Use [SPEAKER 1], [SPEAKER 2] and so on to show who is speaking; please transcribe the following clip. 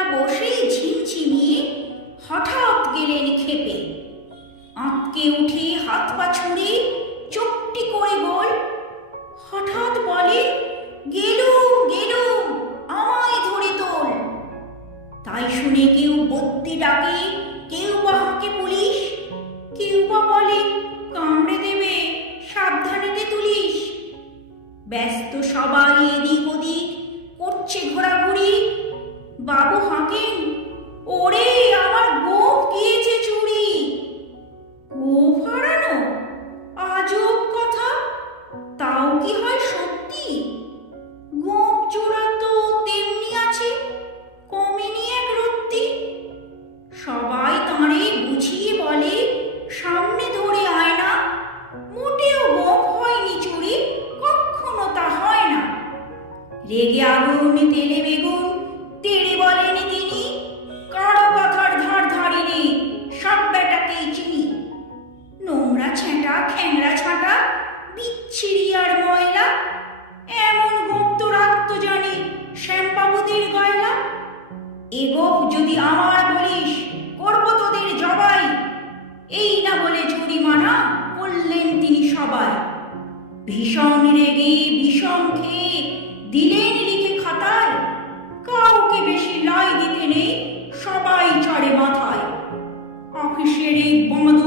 [SPEAKER 1] ছেলেরা বসেই ঝিমঝিমিয়ে হঠাৎ গেলেন খেপে আঁতকে উঠে হাত পা ছুঁড়ে করে বল, হঠাৎ বলে, গেলুম গেলুম, আমায় ধরে তোল। তাই শুনে কেউ বত্তি ডাকে, কেউ বা হাঁকে পুলিশ, কেউ বা বলে, কামড়ে দেবে, সাবধানেতে তুলিস। ব্যস্ত সবাই এদিক ওদিক করছে ঘোরাঘুরি বাবু হাঁকেন ওরে, আমার গোপ গিয়েছে চুরি। গোপ হারানো? আজব কথা। তাও কি হয় সত্যি? গোপ চোরা তো তেমনি আছে কমেনি এক রত্তি। সবাই তাঁরে বুঝিয়ে বলে, সামনে ধরে আয় না। মোটেও গোপ হয়নি চুরি কখনো তা হয় না। রেগে আগুন, তেলে বেগুন তেড়ে বলেন তিনি, কারও কথার ধার ধারিনি, সব বেটাকেই চিনি। নোংরা ছেঁটা খ্যাংরা ছাঁটা, বিচ্ছিরি আর ময়লা, এমন গুপ্ত রাখতো জানি শ্যামবাবুদের গয়লা এ গোপ যদি আমার বলিস, করব তোদের জবাই। এই না বলে জরিমানা করলেন তিনি সবাই। ভীষণ রেগে বিষম খেয়ে দিলেন লিখে খাতায় কাউকে বেশি লাই দিতে নেই সবাই চড়ে মাথায়। অফিসের এই বাঁদরগুলো